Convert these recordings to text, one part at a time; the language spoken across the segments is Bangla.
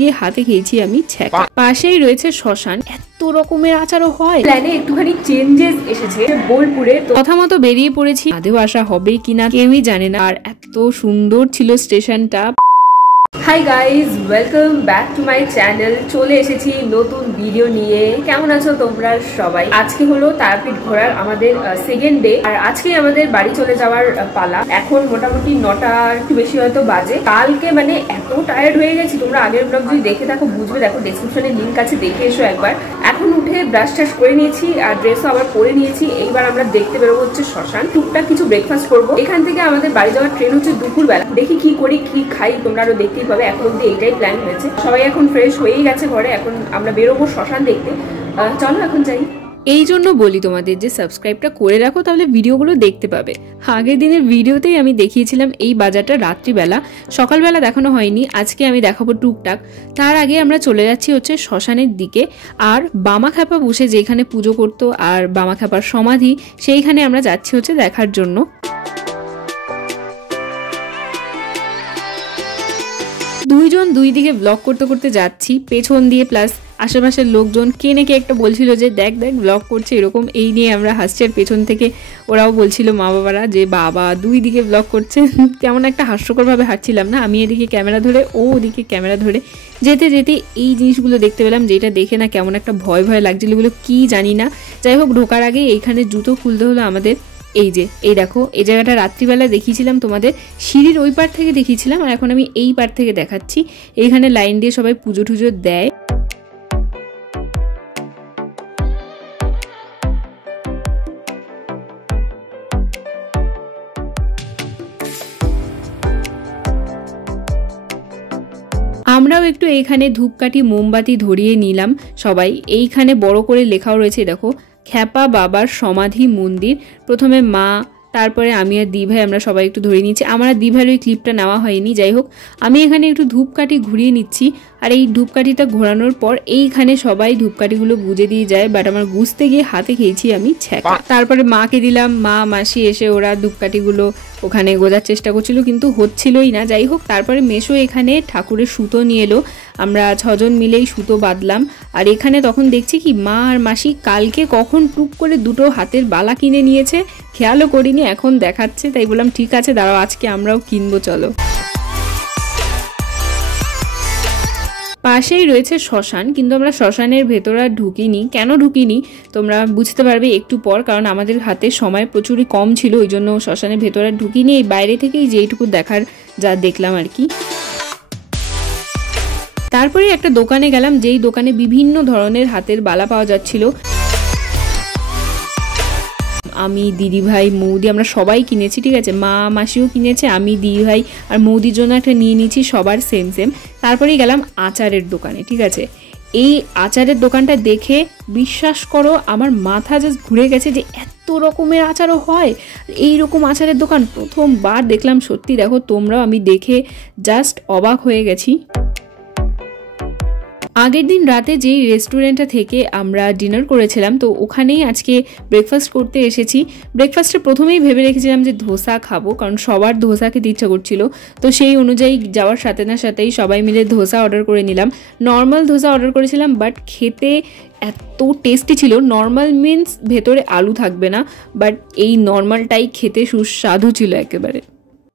গিয়ে হাতে খেয়েছি আমি ছ্যাঁকা। পাশেই রয়েছে শ্মশান। এত রকমের আচারও হয়। প্ল্যানে একটুখানি চেঞ্জেস এসেছে বোলপুরে, কথা মতো বেরিয়ে পড়েছি। আদেও আসা হবে কিনা কেউই জানে না। আর এত সুন্দর ছিল স্টেশনটা। Hi guys, welcome back to my channel. চলে এসেছি নতুন ভিডিও নিয়ে। কেমন আছো তোমরা সবাই? আজকে হলো তারাপীঠ ঘোরার আমাদের সেকেন্ড ডে, আর আজকে আমাদের বাড়ি চলে যাওয়ার পালা। এখন মোটামুটি 9টা একটু বেশি হয়তো বাজে। কালকে মানে এত টায়ার্ড হয়ে গেছি, তোমরা আগের ব্লগ যদি দেখে থাকো বুঝবে। দেখো ডেসক্রিপশনে লিঙ্ক আছে, দেখে এসো একবার। এখন উঠে ব্রাশ টাশ করে নিয়েছি আর ড্রেসও আবার পরে নিয়েছি। এইবার আমরা দেখতে বেরোবো হচ্ছে শ্মশান। টুকটাক কিছু ব্রেকফাস্ট করবো। এখান থেকে আমাদের বাড়ি যাওয়ার ট্রেন হচ্ছে দুপুরবেলা। দেখি কি করি, কি খাই, তোমরা আরো দেখতেই পাবে। এখন অব্দি এইটাই প্ল্যান হয়েছে। সবাই এখন ফ্রেশ হয়েই গেছে ঘরে। এখন আমরা বেরোবো শ্মশান দেখতে। চলো এখন যাই। এই জন্য বলি তোমাদের যে সাবস্ক্রাইবটা করে রাখো, তাহলে ভিডিওগুলো দেখতে পাবে। আগের দিনের ভিডিওতেই আমি দেখিয়েছিলাম এই বাজারটা রাত্রিবেলা, সকালবেলা দেখানো হয়নি। আজকে আমি দেখাবো টুকটাক। তার আগে আমরা চলে যাচ্ছি হচ্ছে শ্মশানের দিকে। আর বামাখ্যাপা বসে যেখানে পুজো করতো আর বামাখ্যাপার সমাধি, সেইখানে আমরা যাচ্ছি হচ্ছে দেখার জন্য। দুইজন দুই দিকে ব্লগ করতে করতে যাচ্ছি, পেছন দিয়ে প্লাস আশেপাশের লোকজন কে নাকি একটা বলছিল যে দেখ দেখ ব্লগ করছে এরকম। এই নিয়ে আমরা হাসছি। আর পেছন থেকে ওরাও বলছিল মা বাবারা যে বাবা দুই দিকে ব্লগ করছে। কেমন একটা হাস্যকরভাবে হাঁটছিলাম না, আমি এদিকে ক্যামেরা ধরে ও ওদিকে ক্যামেরা ধরে। যেতে যেতে এই জিনিসগুলো দেখতে পেলাম, যেটা দেখে না কেমন একটা ভয় ভয় লাগছিল। এগুলো কি জানি না। যাই হোক, ঢোকার আগে এইখানে জুতো খুলতে হলো আমাদের। এই যে এই দেখো, এই জায়গাটা রাত্রিবেলা দেখিয়েছিলাম তোমাদের, সিঁড়ির ওই পার থেকে দেখিয়েছিলাম, আর এখন আমি এই পার থেকে দেখাচ্ছি। এইখানে লাইন দিয়ে সবাই পুজো টুজো দেয়। আমরাও একটু এইখানে ধূপকাঠি মোমবাতি ধরিয়ে নিলাম সবাই। এইখানে বড় করে লেখাও রয়েছে, দেখো খ্যাপা বাবার সমাধি মন্দির। প্রথমে মা, তারপরে আমি আর দিভাই আমরা সবাই একটু ধরে নিচ্ছি। আমার আর দিভাইয়ের ওই ক্লিপটা নেওয়া হয়নি। যাই হোক, আমি এখানে একটু ধূপকাঠি ঘুরিয়ে নিচ্ছি। আর এই ধূপকাঠিটা ঘোরানোর পর এইখানে সবাই ধূপকাঠিগুলো গুজে দিয়ে যায়, বাট আমার গুজতে গিয়ে হাতে খেয়েছি আমি ছ্যাঁকা। তারপরে মাকে দিলাম, মা মাসি এসে ওরা ধূপকাঠিগুলো ওখানে গোজার চেষ্টা করছিল, কিন্তু হচ্ছিলই না। যাই হোক, তারপরে মেশো এখানে ঠাকুরের সুতো নিয়ে এলো। আমরা 6 জন মিলেই সুতো বাঁধলাম। আর এখানে তখন দেখছি কি মা আর মাসি কালকে কখন টুক করে দুটো হাতের বালা কিনে নিয়েছে, খেয়ালও করিনি, এখন দেখাচ্ছে। তাই বললাম ঠিক আছে দাঁড়াও, আজকে আমরাও কিনবো চলো। পাশেই রয়েছে শ্মশান, কিন্তু আমরা শ্মশানের ভেতর আর ঢুকিনি। কেন ঢুকিনি তোমরা বুঝতে পারবে একটু পর, কারণ আমাদের হাতে সময় প্রচুরই কম ছিল, ওই জন্য শ্মশানের ভেতর আর ঢুকিনি। এই বাইরে থেকেই যেইটুকু দেখার যা দেখলাম আর কি। তারপরে একটা দোকানে গেলাম, যেই দোকানে বিভিন্ন ধরনের হাতের বালা পাওয়া যাচ্ছিল। আমি, দিদিভাই, মৌদি আমরা সবাই কিনেছি, ঠিক আছে। মা মাসিও কিনেছে, আমি, দিদিভাই আর মৌদির জন্য একটা নিয়ে নিয়েছি, সবার সেম সেম। তারপরেই গেলাম আচারের দোকানে, ঠিক আছে। এই আচারের দোকানটা দেখে বিশ্বাস করো আমার মাথা জাস্ট ঘুরে গেছে যে এত রকমের আচারও হয়। এইরকম আচারের দোকান প্রথমবার দেখলাম। সত্যি দেখো তোমরাও, আমি দেখে জাস্ট অবাক হয়ে গেছি। আগের দিন রাতে যেই রেস্টুরেন্টটা থেকে আমরা ডিনার করেছিলাম, তো ওখানেই আজকে ব্রেকফাস্ট করতে এসেছি। ব্রেকফাস্টে প্রথমেই ভেবে রেখেছিলাম যে ধোসা খাবো, কারণ সবার ধোসা খেতে ইচ্ছা করছিল। তো সেই অনুযায়ী যাওয়ার সাথে না সাথেই সবাই মিলে ধোসা অর্ডার করে নিলাম। নর্মাল ধোসা অর্ডার করেছিলাম, বাট খেতে এত টেস্টি ছিল। নর্মাল মিন্স ভেতরে আলু থাকবে না, বাট এই নর্মালটাই খেতে সুস্বাদু ছিল একেবারে।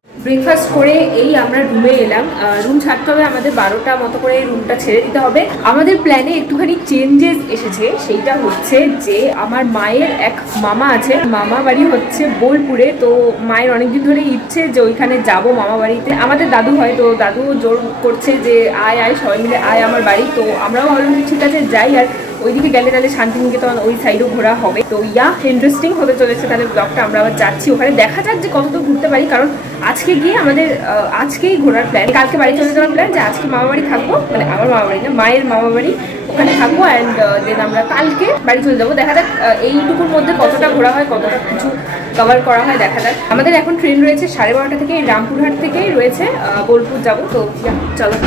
ব্রেকফাস্ট করে এই আমরা রুমে এলাম। রুম ছাড়তে হবে আমাদের 12টা মতো করে রুমটা ছেড়ে দিতে হবে। আমাদের প্ল্যানে একটুখানি চেঞ্জেস এসেছে। সেইটা হচ্ছে যে আমার মায়ের এক মামা আছে, মামা বাড়ি হচ্ছে বোলপুরে। তো মায়ের অনেকদিন ধরে ইচ্ছে যে ওইখানে যাব মামা বাড়িতে। আমাদের দাদু হয়, তো দাদু জোর করছে যে আয় আয় সবাই মিলে আয় আমার বাড়ি। তো আমরাও ভাবলাম ঠিক আছে যাই। আর ওইদিকে গেলে তাহলে শান্তিনিকেতন ওই সাইডও ঘোরা হবে। তো ইন্টারেস্টিং হতে চলেছে তাহলে ব্লগটা। আমরা আবার যাচ্ছি ওখানে, দেখা যাক যে কতদূর ঘুরতে পারি। কারণ আজকে গিয়ে আমাদের আজকেই ঘোরার প্ল্যান। কালকে বাড়ি চলে যাওয়ার প্ল্যান, যে আজকে মামা বাড়ি থাকবো, মানে আমার মামা বাড়ি না, মায়ের মামা বাড়ি, ওখানে থাকবো। অ্যান্ড দেন আমরা কালকে বাড়ি চলে যাবো। দেখা যাক এইটুকুর মধ্যে কতটা ঘোরা হয়, কতটা কিছু কভার করা হয়, দেখা যাক। আমাদের এখন ট্রেন রয়েছে 12:30 থেকে, রামপুরহাট থেকেই রয়েছে বোলপুর যাবো। তো চলো।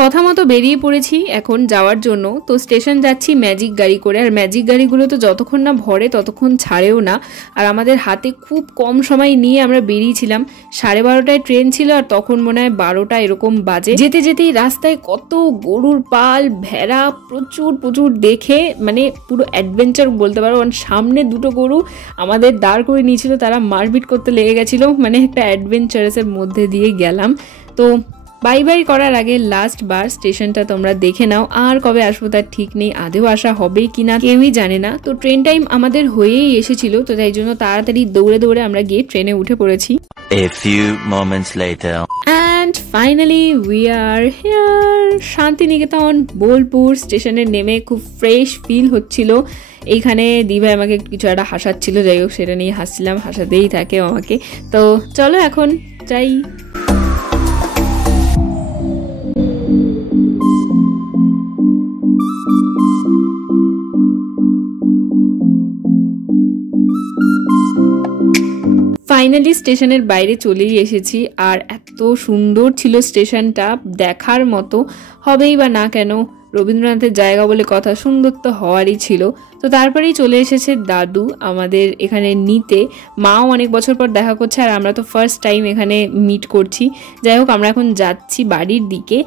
কথা মতো বেরিয়ে পড়েছি এখন যাওয়ার জন্য। তো স্টেশন যাচ্ছি ম্যাজিক গাড়ি করে, আর ম্যাজিক গাড়িগুলো তো যতক্ষণ না ভরে ততক্ষণ ছাড়েও না। আর আমাদের হাতে খুব কম সময় নিয়ে আমরা বেরিয়েছিলাম। 12:30টায় ট্রেন ছিল, আর তখন মনে হয় 12টা এরকম বাজে। যেতে যেতেই রাস্তায় কত গরুর পাল, ভেড়া প্রচুর প্রচুর দেখে মানে পুরো অ্যাডভেঞ্চার বলতে পারো। সামনে দুটো গরু আমাদের দাঁড় করে নিয়েছিল, তারা মারপিট করতে লেগে গেছিলো, মানে একটা অ্যাডভেঞ্চারাসের মধ্যে দিয়ে গেলাম। তো বাই বাই করার আগে লাস্ট বার স্টেশনটা তোমরা দেখে নাও। আর কবে আসবো তার ঠিক নেই, আদেও আসা হবে কিনা কেউই জানে না। তো ট্রেন টাইম আমাদের হয়েই এসেছিল, তো তাই জন্য তাড়াতাড়ি দৌড়ে দৌড়ে আমরা গিয়ে ট্রেনে উঠে পড়েছি। A few moments later. And finally we are here. Santiniketan Bolpur স্টেশনে নেমে খুব ফ্রেশ ফিল হচ্ছিল। এইখানে দিভাই আমাকে কিছু একটা হাসাচ্ছিল, যাই হোক সেটা নিয়ে হাসছিলাম, হাসাতেই থাকে আমাকে। তো চলো এখন যাই। ফাইনালি স্টেশনের বাইরে চলেই এসেছি, আর এত সুন্দর ছিল স্টেশনটা, দেখার মতো। হবেই বা না কেন, রবীন্দ্রনাথের জায়গা বলে কথা, সুন্দর তো হওয়ারই ছিল। তো তারপরেই চলে এসেছে দাদু আমাদের এখানে নিতে। মাও অনেক বছর পর দেখা করছে, আর আমরা তো ফার্স্ট টাইম এখানে মিট করছি। যাই হোক আমরা এখন যাচ্ছি বাড়ির দিকে।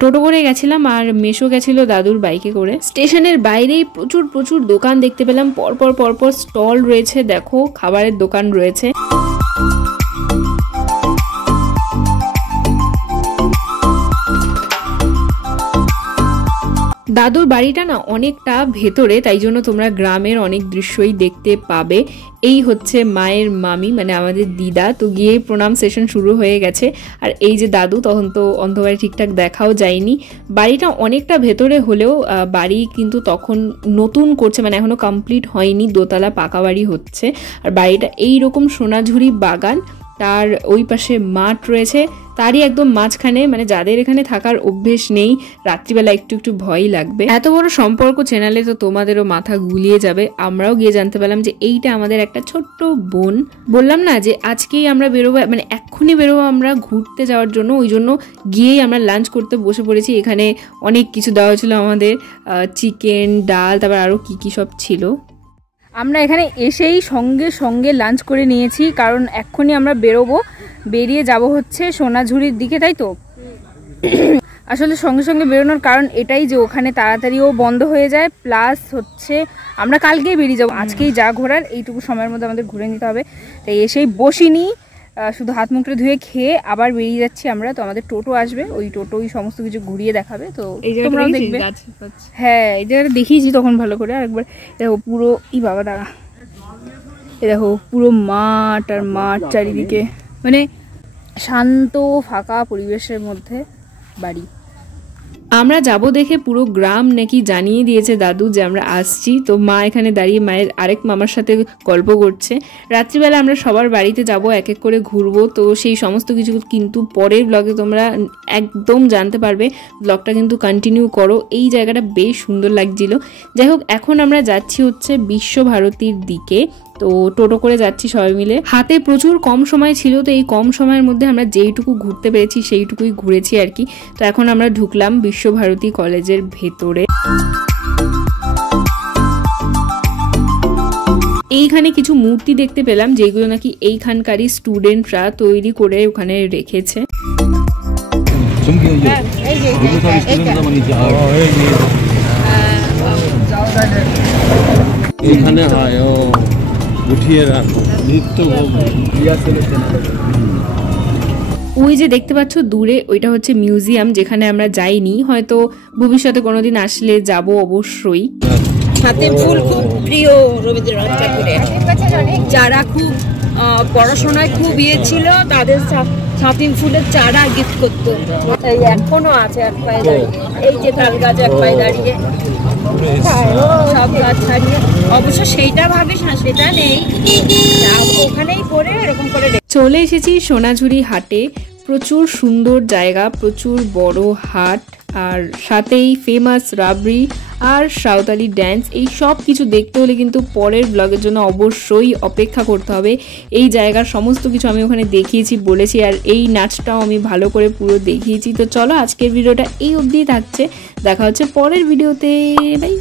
টোটো করে গেছিলাম, আর মেশো গেছিলো দাদুর বাইকে করে। স্টেশনের বাইরেই প্রচুর প্রচুর দোকান দেখতে পেলাম, পরপর পরপর স্টল রয়েছে, দেখো খাবারের দোকান রয়েছে। দাদুর বাড়িটা না অনেকটা ভেতরে, তাই জন্য তোমরা গ্রামের অনেক দৃশ্যই দেখতে পাবে। এই হচ্ছে মায়ের মামি, মানে আমাদের দিদা। তো গিয়ে প্রণাম সেশন শুরু হয়ে গেছে। আর এই যে দাদু, তখন তো অন্ধকারে ঠিকঠাক দেখাও যায়নি। বাড়িটা অনেকটা ভেতরে হলেও বাড়ি কিন্তু তখন নতুন করছে, মানে এখনো কমপ্লিট হয়নি, দোতলা পাকা বাড়ি হচ্ছে। আর বাড়িটা এইরকম সোনাঝুরি বাগান, তার ওই পাশে মাঠ রয়েছে, তারই একদম মাঝখানে, মানে যাদের এখানে থাকার অভ্যেস নেই রাত্রিবেলা একটু একটু ভয়ই লাগবে। এত বড় সম্পর্ক চ্যানেলে তো তোমাদেরও মাথা গুলিয়ে যাবে। আমরাও গিয়ে জানতে পারলাম যে এইটা আমাদের একটা ছোট্ট বোন। বললাম না যে আজকেই আমরা বেরোবো, মানে এক্ষুনি বেরোবো আমরা ঘুরতে যাওয়ার জন্য, ওই জন্য গিয়েই আমরা লাঞ্চ করতে বসে পড়েছি। এখানে অনেক কিছু দেওয়া হয়েছিল আমাদের, চিকেন, ডাল, তারপর আরও কি কি সব ছিল। আমরা এখানে এসেই সঙ্গে সঙ্গে লাঞ্চ করে নিয়েছি, কারণ এক্ষুনি আমরা বেরোবো, বেরিয়ে যাব হচ্ছে সোনাঝুরির দিকে, তাই তো। আসলে সঙ্গে সঙ্গে বেরোনোর কারণ এটাই যে ওখানে তাড়াতাড়িও বন্ধ হয়ে যায়, প্লাস হচ্ছে আমরা কালকেই বেরিয়ে যাবো, আজকেই যা ঘোরার এইটুকু সময়ের মধ্যে আমাদের ঘুরে নিতে হবে। তাই এসেই বসিনি, শুধু হাত মুখটা ধুয়ে খেয়ে আবার বেরিয়ে যাচ্ছি আমরা। তো আমাদের টোটো আসবে, ওই টোটোই সমস্ত কিছু ঘুরিয়ে দেখাবে। তো তোমরাও দেখবে। হ্যাঁ, এই জায়গাটা দেখিয়েছি তখন ভালো করে। আর একবার দেখো পুরো, বাবা দাঁড়া, এ দেখো পুরো মাঠ আর মাঠ চারিদিকে, মানে শান্ত ফাঁকা পরিবেশের মধ্যে বাড়ি। আমরা যাব দেখে পুরো গ্রাম নাকি জানিয়ে দিয়েছে দাদু যে আমরা আসছি। তো মা এখানে দাঁড়িয়ে মায়ের আরেক মামার সাথে গল্প করছে। রাত্রিবেলা আমরা সবার বাড়িতে যাব, এক এক করে ঘুরবো। তো সেই সমস্ত কিছু কিন্তু পরের ব্লগে তোমরা একদম জানতে পারবে। ব্লগটা কিন্তু কন্টিনিউ করো, এই জায়গাটা বেশ সুন্দর লাগছিল। যাই হোক এখন আমরা যাচ্ছি হচ্ছে বিশ্বভারতীর দিকে। তো টোটো করে যাচ্ছি সবাই মিলে, হাতে প্রচুর কম সময় ছিল। তো এই কম সময়ের মধ্যে আমরা যেইটুকু ঘুরতে পেরেছি সেইটুকুই ঘুরেছি আর কি। তো এখন আমরা ঢুকলাম বিশ্বভারতী কলেজের ভেতরে। এইখানে কিছু মূর্তি দেখতে পেলাম, যেগুলো নাকি এইখানকারই স্টুডেন্টরা তৈরি করে ওখানে রেখেছে। এখানে উঠিয়ে রাখো। ওই যে দেখতে পাচ্ছ দূরে, ওইটা হচ্ছে মিউজিয়াম, যেখানে আমরা যাইনি, হয়তো ভবিষ্যতে কোনোদিন আসলে যাব অবশ্যই। হাতে ফুল খুব প্রিয় রবীন্দ্রনাথ ঠাকুরের, যারা খুব পড়াশোনায় খুব ছিল তাদের ছাতিম ফুলের চারা গিফট করতো। এই এখনো আছে এক পায়ে দাঁড়িয়ে, এই যে তাল গাছ এক পায়ে দাঁড়িয়ে, সব গাছ ছাড়িয়ে। অবশ্য সেইটা ভাবিস না, সেটা নেই, ওখানেই পড়ে এরকম করে। চলে এসেছি সোনাঝুরি হাটে। প্রচুর সুন্দর জায়গা, প্রচুর বড় হাট। আর সাথেই ফেমাস রাবড়ি আর সাঁওতালি ড্যান্স। এই সব কিছু দেখতে হলে কিন্তু পরের ব্লগের জন্য অবশ্যই অপেক্ষা করতে হবে। এই জায়গার সমস্ত কিছু আমি ওখানে দেখিয়েছি বলেছি, আর এই নাচটাও আমি ভালো করে পুরো দেখিয়েছি। তো চলো আজকের ভিডিওটা এই অবধিই থাকছে, দেখা হচ্ছে পরের ভিডিওতে, বাই।